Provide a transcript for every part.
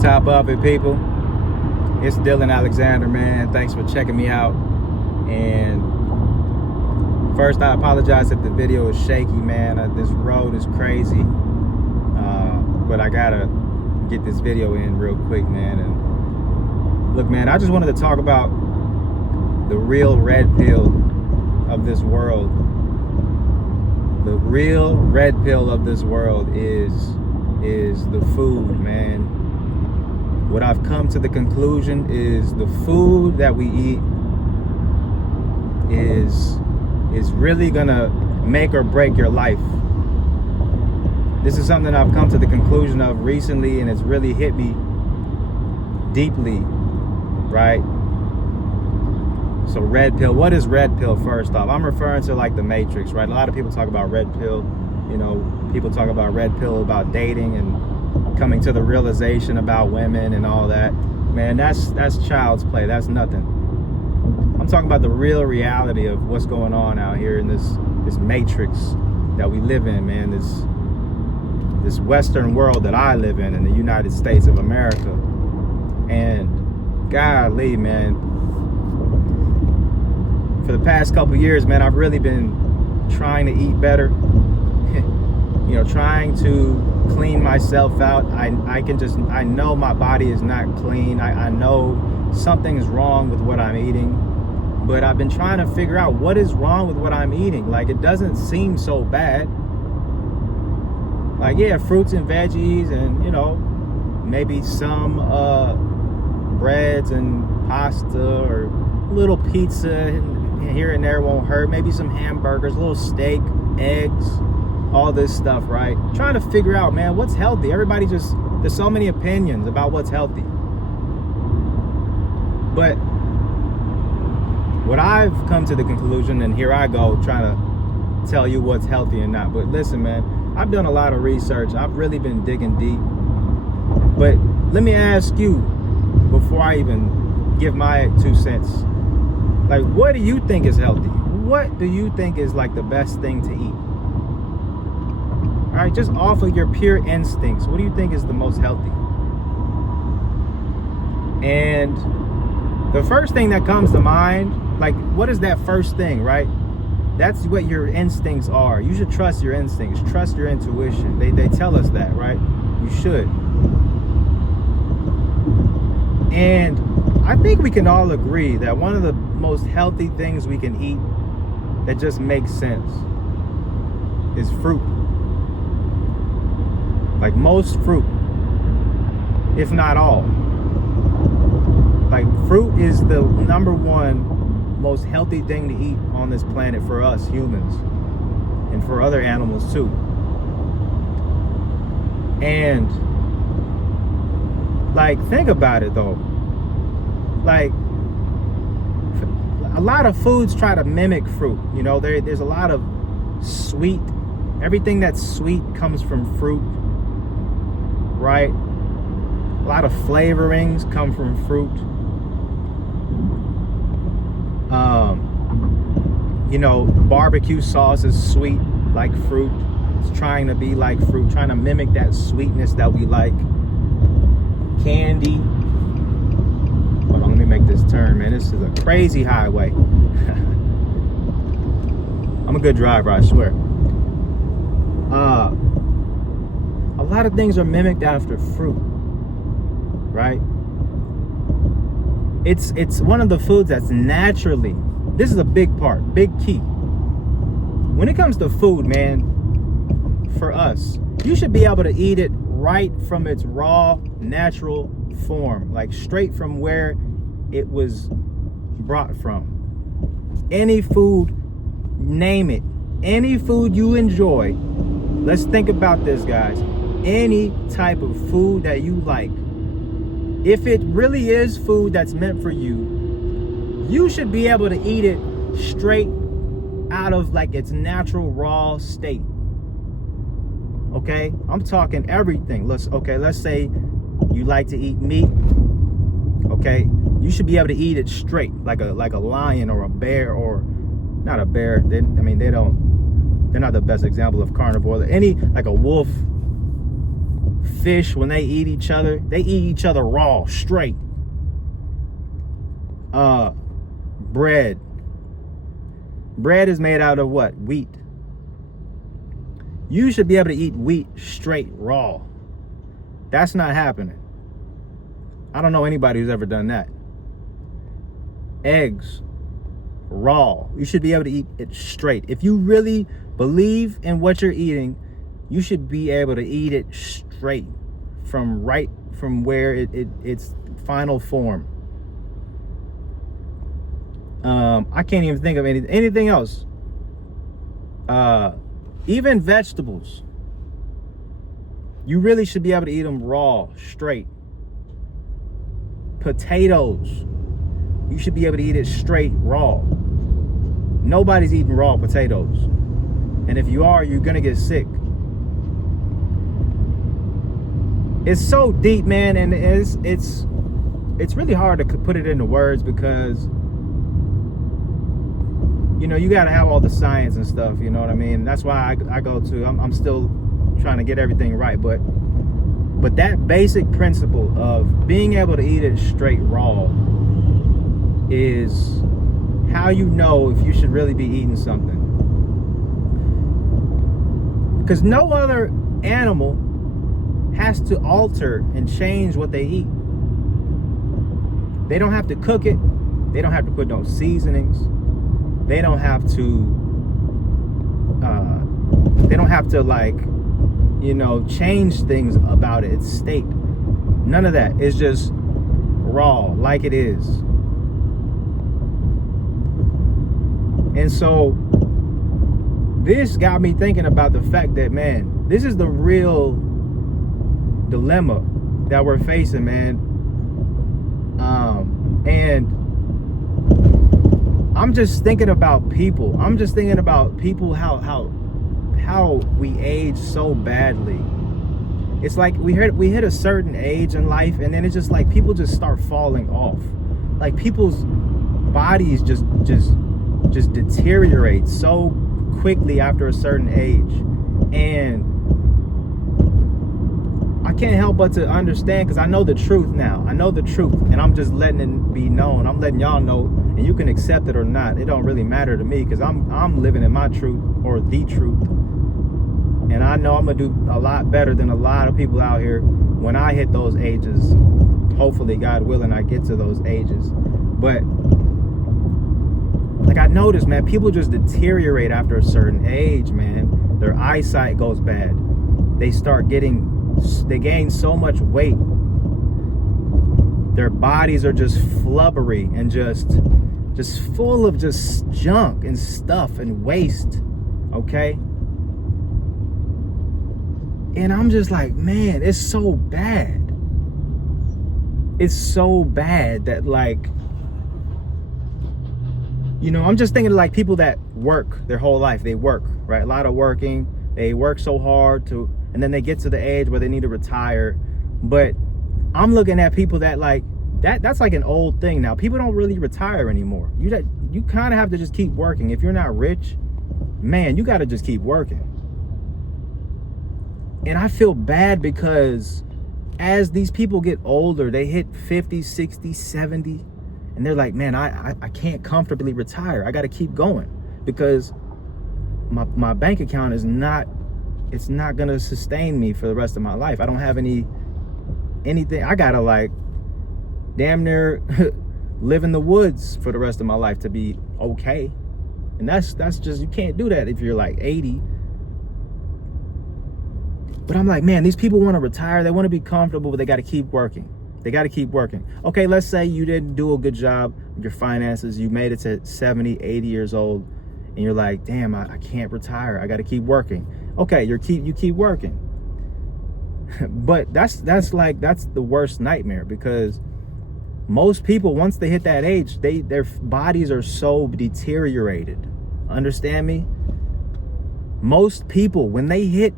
Top of it, people. It's Dylan Alexander, man. Thanks for checking me out. And first, I apologize if the video is shaky, man. This road is crazy. But I gotta get this video in real quick, man. And look, man, I just wanted to talk about the real red pill of this world. The real red pill of this world is the food, man. What I've come to the conclusion is the food that we eat is really gonna make or break your life. This is something I've come to the conclusion of recently, and it's really hit me deeply, right? So red pill, what is red pill first off? I'm referring to like the Matrix, right? A lot of people talk about red pill, people talk about red pill about dating and coming to the realization about women and all that. Man, that's child's play. That's nothing. I'm talking about the real reality of what's going on out here in this matrix that we live in, man. This Western world that I live in the United States of America. And golly, man, for the past couple years, man, I've really been trying to eat better. Trying to clean myself out. I know my body is not clean. I know something is wrong with what I'm eating, but I've been trying to figure out what is wrong with what I'm eating. Like, it doesn't seem so bad. Like, yeah, fruits and veggies and, maybe some breads and pasta or a little pizza here and there won't hurt. Maybe some hamburgers, a little steak, eggs, all this stuff, right? Trying to figure out, man, what's healthy. There's so many opinions about what's healthy. But what I've come to the conclusion, and here I go trying to tell you what's healthy and not. But listen, man, I've done a lot of research. I've really been digging deep. But let me ask you, before I even give my 2 cents, like, what do you think is healthy? What do you think is like the best thing to eat? All right, just off of your pure instincts, what do you think is the most healthy? And the first thing that comes to mind, like, what is that first thing, right? That's what your instincts are. You should trust your instincts. Trust your intuition. They tell us that, right? You should. And I think we can all agree that one of the most healthy things we can eat that just makes sense is fruit. Like, most fruit, if not all. Like, fruit is the number one most healthy thing to eat on this planet for us humans and for other animals too. And like, think about it though. Like, a lot of foods try to mimic fruit. There's a lot of sweet. Everything that's sweet comes from fruit, right? A lot of flavorings come from fruit. Barbecue sauce is sweet like fruit. It's trying to be like fruit, trying to mimic that sweetness that we like. Candy. Hold on, let me make this turn, man. This is a crazy highway. I'm a good driver, I swear. A lot of things are mimicked after fruit, right? It's one of the foods that's naturally, this is a big part, big key. When it comes to food, man, for us, you should be able to eat it right from its raw, natural form, like straight from where it was brought from. Any food, name it, any food you enjoy. Let's think about this, guys. Any type of food that you like, if it really is food that's meant for you, you should be able to eat it straight out of like its natural raw state. Okay, I'm talking everything. Let's say you like to eat meat. Okay, you should be able to eat it straight, like a lion or a bear, or not a bear. They're not the best example of carnivore. Any, like a wolf, fish, when they eat each other raw, straight. Bread is made out of what? Wheat. You should be able to eat wheat straight, raw. That's not happening. I don't know anybody who's ever done that. Eggs, raw. You should be able to eat it straight. If you really believe in what you're eating, you should be able to eat it straight from where its final form. I can't even think of anything else. Even vegetables. You really should be able to eat them raw, straight. Potatoes. You should be able to eat it straight, raw. Nobody's eating raw potatoes. And if you are, you're gonna get sick. It's so deep, man, and it's really hard to put it into words because, you know, you gotta have all the science and stuff, you know what I mean? That's why I go to, I'm still trying to get everything right, but that basic principle of being able to eat it straight raw is how you know if you should really be eating something. Because no other animal has to alter and change what they eat. They don't have to cook it. They don't have to put no seasonings. They don't have to like, you know, change things about its state. None of that. It's just raw, like it is. And so this got me thinking about the fact that, man, this is the real dilemma that we're facing, man. And I'm just thinking about people. How we age so badly. It's like we hit a certain age in life, and then it's just like people just start falling off. Like people's bodies just deteriorate so quickly after a certain age. And I can't help but to understand, because I know the truth now. I know the truth, and I'm just letting it be known. I'm letting y'all know, and you can accept it or not. It don't really matter to me, because I'm living in my truth, or the truth. And I know I'm gonna do a lot better than a lot of people out here when I hit those ages. Hopefully, God willing, I get to those ages. But like I noticed, man, people just deteriorate after a certain age, man. Their eyesight goes bad. They gain so much weight. Their bodies are just flubbery and just full of just junk and stuff and waste. Okay? And I'm just like, man, it's so bad. It's so bad that, like, you know, I'm just thinking like people that work their whole life. They work, right? A lot of working. They work so hard and then they get to the age where they need to retire. But I'm looking at people that like, that's like an old thing now. People don't really retire anymore. You kind of have to just keep working. If you're not rich, man, you got to just keep working. And I feel bad because as these people get older, they hit 50, 60, 70, and they're like, man, I can't comfortably retire. I got to keep going because my bank account it's not going to sustain me for the rest of my life. I don't have anything. I got to like damn near live in the woods for the rest of my life to be okay. And that's just, you can't do that if you're like 80. But I'm like, man, these people want to retire. They want to be comfortable, but they got to keep working. They got to keep working. Okay, let's say you didn't do a good job with your finances. You made it to 70, 80 years old, and you're like, damn, I can't retire. I got to keep working. Okay, you keep working. But that's the worst nightmare, because most people, once they hit that age, their bodies are so deteriorated. Understand me? Most people, when they hit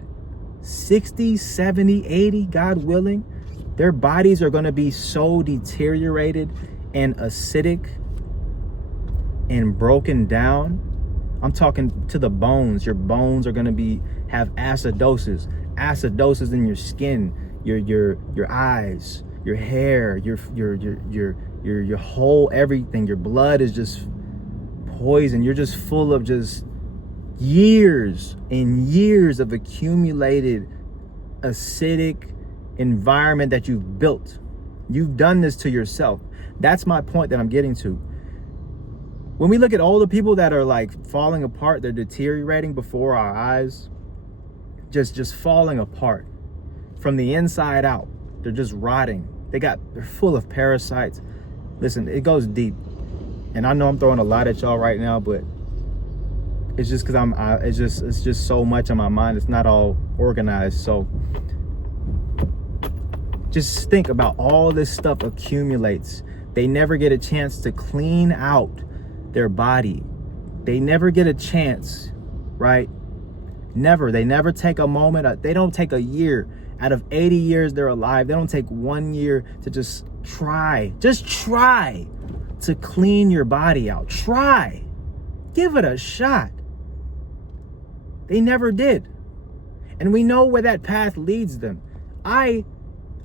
60, 70, 80, God willing, their bodies are going to be so deteriorated and acidic and broken down. I'm talking to the bones. Your bones are going to have acidosis in your skin. your eyes, your hair, your whole everything. Your blood is just poison. You're just full of just years and years of accumulated acidic environment that you've built. You've done this to yourself. That's my point that I'm getting to. When we look at all the people that are like falling apart, they're deteriorating before our eyes, just falling apart from the inside out. They're just rotting. They're full of parasites. Listen, it goes deep. And I know I'm throwing a lot at y'all right now, but it's just because it's just so much on my mind. It's not all organized. So just think about all this stuff accumulates. They never get a chance to clean out their body. They never get a chance, right? Never. They never take a moment. They don't take a year. Out of 80 years they're alive, they don't take 1 year to just try to clean your body out. Try. Give it a shot. They never did. And we know where that path leads them. I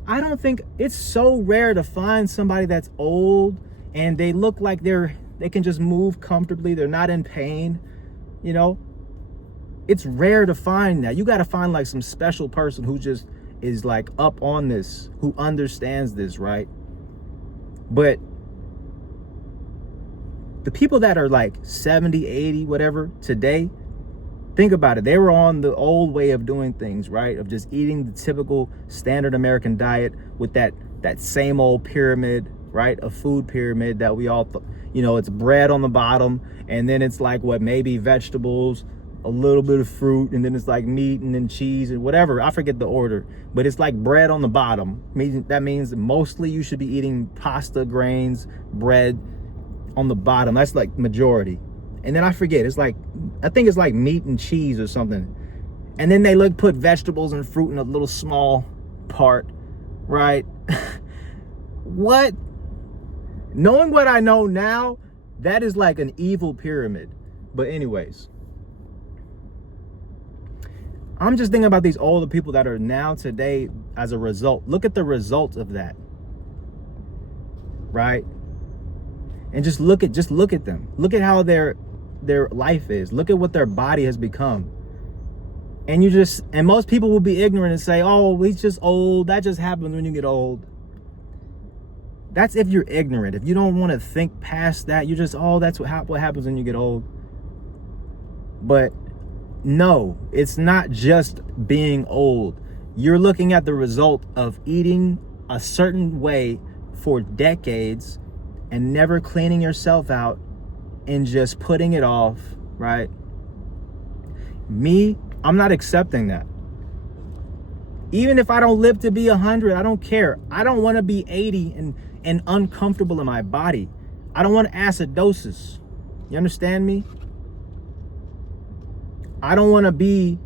don't think, it's so rare to find somebody that's old and they look like they can just move comfortably. They're not in pain, you know? It's rare to find that. You got to find like some special person who just is like up on this, who understands this, right? But the people that are like 70, 80, whatever today, think about it. They were on the old way of doing things, right? Of just eating the typical standard American diet with that same old pyramid, right? A food pyramid that we all, it's bread on the bottom, and then it's like maybe vegetables, a little bit of fruit, and then it's like meat and then cheese and whatever. I forget the order, but it's like bread on the bottom. That means mostly you should be eating pasta, grains, bread on the bottom. That's like majority. And then I forget, I think it's like meat and cheese or something. And then they put vegetables and fruit in a little small part, right? What? Knowing what I know now, that is like an evil pyramid. But anyways, I'm just thinking about these older people that are now today as a result. Look at the result of that, right? And just look at them. Look at how their life is. Look at what their body has become. And most people will be ignorant and say, oh, he's just old. That just happens when you get old. That's if you're ignorant. If you don't want to think past that, you're just, that's what happens when you get old. But no, it's not just being old. You're looking at the result of eating a certain way for decades and never cleaning yourself out and just putting it off, right? I'm not accepting that. Even if I don't live to be 100, I don't care. I don't want to be 80 and uncomfortable in my body. I don't want acidosis. You understand me? I don't want to be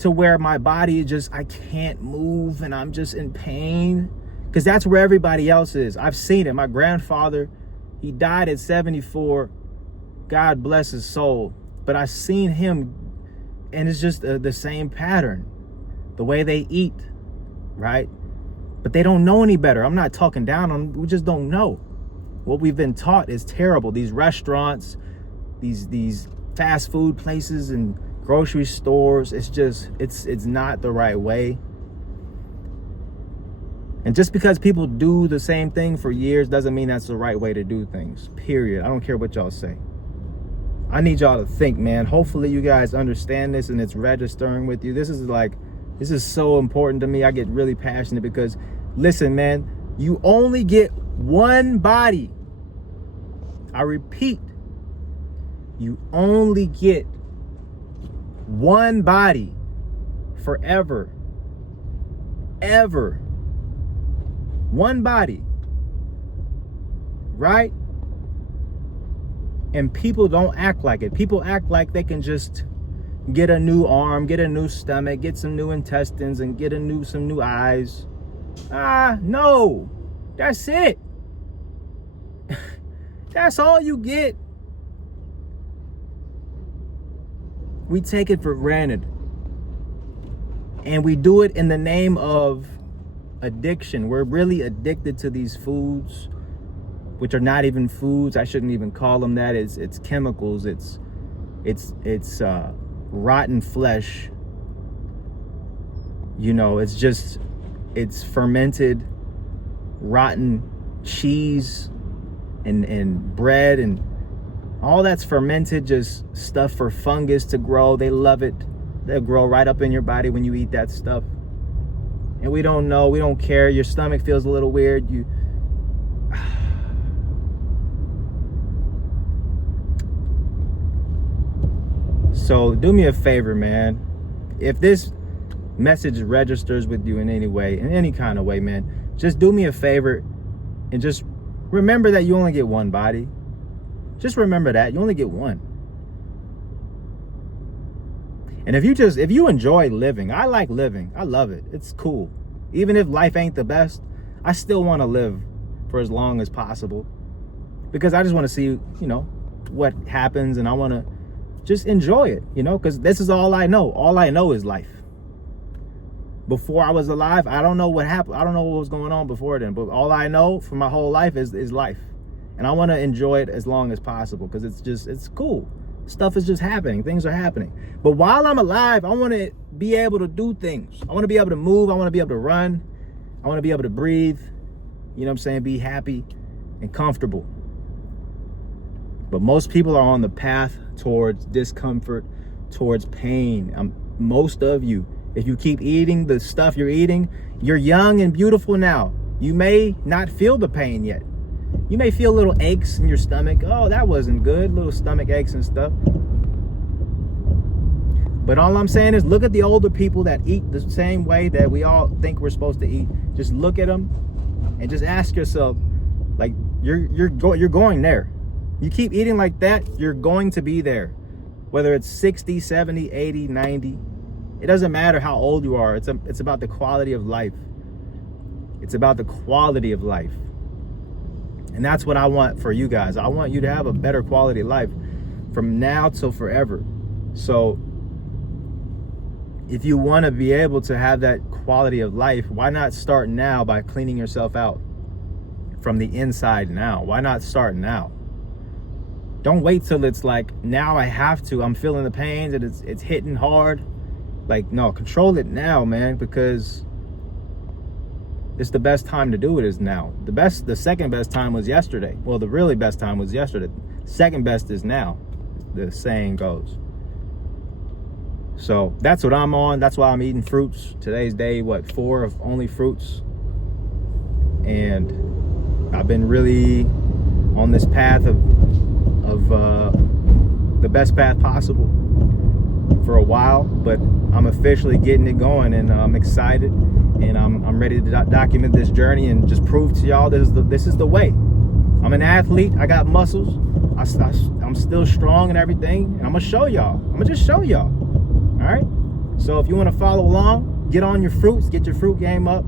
to where my body I can't move and I'm just in pain, because that's where everybody else is. I've seen it. My grandfather, he died at 74. God bless his soul. But I've seen him, and it's just the same pattern, the way they eat, right? But they don't know any better. I'm not talking down on them. We just don't know. What we've been taught is terrible. These restaurants, these fast food places and grocery stores, it's not the right way. And just because people do the same thing for years doesn't mean that's the right way to do things, period. I don't care what y'all say. I need y'all to think, man. Hopefully you guys understand this and it's registering with you. This is so important to me. I get really passionate because, listen, man, you only get one body. I repeat, you only get one body forever. Ever. One body. Right? And people don't act like it. People act like they can just get a new arm, get a new stomach, get some new intestines, and get some new eyes. No. That's it. That's all you get. We take it for granted. And we do it in the name of addiction. We're really addicted to these foods, which are not even foods. I shouldn't even call them that. It's chemicals. It's rotten flesh. You know, it's fermented, rotten cheese and bread, and all that's fermented, just stuff for fungus to grow. They love it. They'll grow right up in your body when you eat that stuff. And we don't know, we don't care. Your stomach feels a little weird. So do me a favor, man. If this message registers with you in any way, in any kind of way, man, just do me a favor and just remember that you only get one body. Just remember that you only get one. And if you enjoy living, I like living. I love it. It's cool. Even if life ain't the best, I still want to live for as long as possible, because I just want to see, what happens, and I want to just enjoy it, because this is all I know. All I know is life. Before I was alive, I don't know what happened. I don't know what was going on before then, but all I know for my whole life is life. And I want to enjoy it as long as possible, because it's cool. Stuff is just happening. Things are happening. But while I'm alive, I want to be able to do things. I want to be able to move. I want to be able to run. I want to be able to breathe. You know what I'm saying? Be happy and comfortable. But most people are on the path towards discomfort, towards pain. Most of you, if you keep eating the stuff you're eating, you're young and beautiful now. You may not feel the pain yet. You may feel little aches in your stomach. Oh, that wasn't good. Little stomach aches and stuff. But all I'm saying is, look at the older people that eat the same way that we all think we're supposed to eat. Just look at them and just ask yourself, like, you're going there. You keep eating like that, you're going to be there. Whether it's 60, 70, 80, 90. It doesn't matter how old you are. It's about the quality of life. It's about the quality of life. And that's what I want for you guys. I want you to have a better quality of life from now till forever. So if you want to be able to have that quality of life, why not start now by cleaning yourself out from the inside now? Why not start now? Don't wait till it's like, now I have to. I'm feeling the pains and it's hitting hard. Like, no, control it now, man, because it's the best time to do it is now. The second best time was yesterday. Well, the really best time was yesterday. Second best is now, the saying goes. So that's what I'm on. That's why I'm eating fruits. Today's day, 4 of only fruits. And I've been really on this path of the best path possible for a while, but I'm officially getting it going, and I'm excited, and I'm ready to document this journey and just prove to y'all this is the way. I'm an athlete. I got muscles. I'm still strong and everything, and I'm gonna show y'all. I'm gonna just show y'all. All right. So if you want to follow along, get on your fruits, get your fruit game up,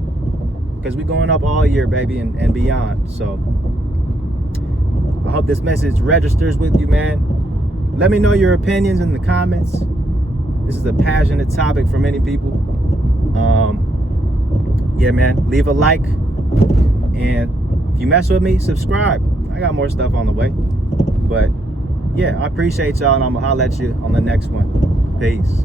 because we're going up all year, baby, and beyond. So I hope this message registers with you, man. Let me know your opinions in the comments. This is a passionate topic for many people. Yeah, man, leave a like. And if you mess with me, subscribe. I got more stuff on the way. But yeah, I appreciate y'all, and I'm gonna holler at you on the next one. Peace.